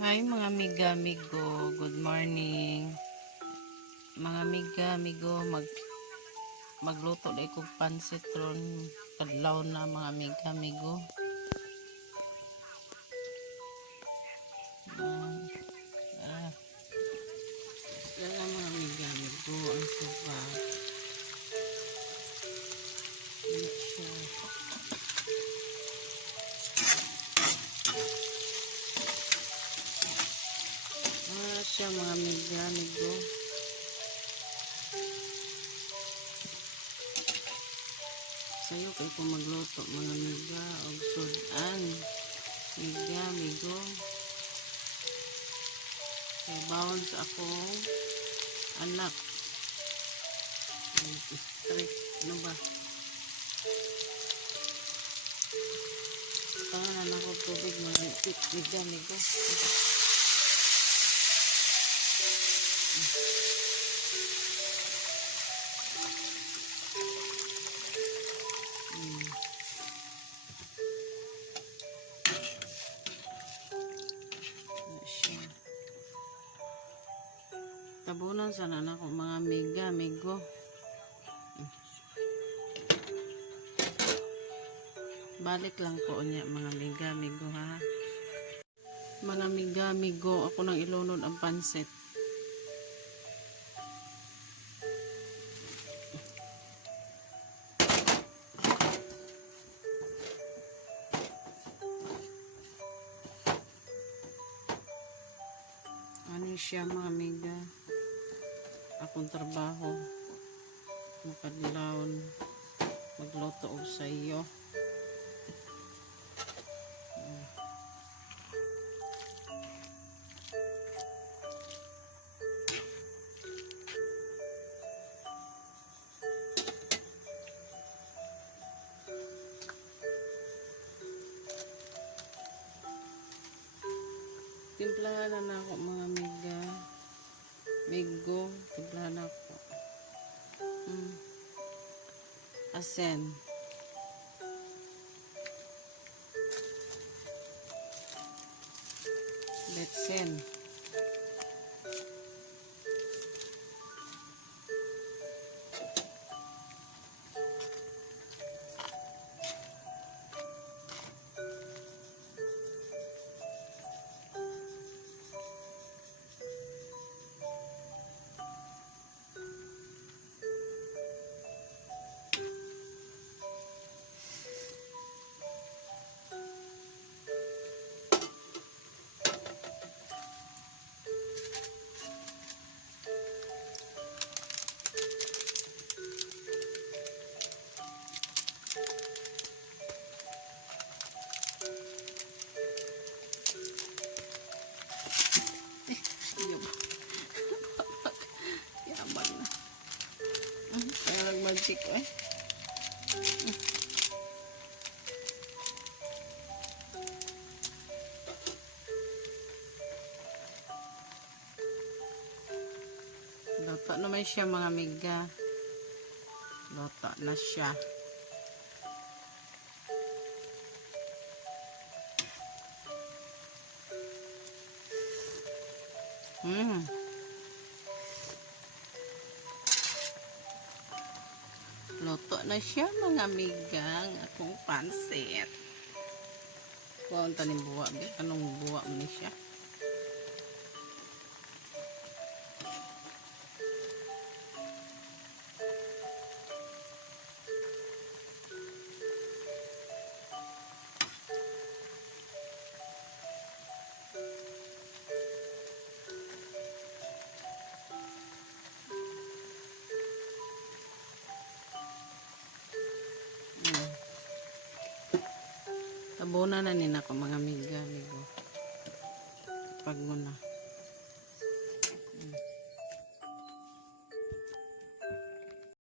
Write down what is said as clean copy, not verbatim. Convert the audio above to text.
Hi mga amiga, amigo, good morning. Mga amiga, amigo, magluto na ko pansit ron kadlaw na mga amiga, amigo. Lala mga amiga, amigo, ang soba. Siya mga amiga, amigo. Sayo kayo kung magluto mga amiga og sudan. Amiga, amigo. Kaya bawon sa akong anak. Strict, ano ba? Tangan ako tubig mga amiga, amigo. Tabunan sana na ko mga amiga, amigo. Balik lang ko niya mga amiga, amigo ha. Mga amiga, amigo, ako nang ilunod ang pansit. Ano siya mga amiga? Akong trabaho makadlawon magluto og sayo. Timplahan na ako mga amiga, amigo, timplahan na ako. Asen. Betsen. Yaman na. Kaya nag-magic eh. Luto naman siya mga amiga. Luto na siya. Luto na siya mga amiga ang akong pansit. Kuhaan tanim buwa. Anong buwa mo siya? Tabunan na nina ko mga amiga, amigo. Pag muna.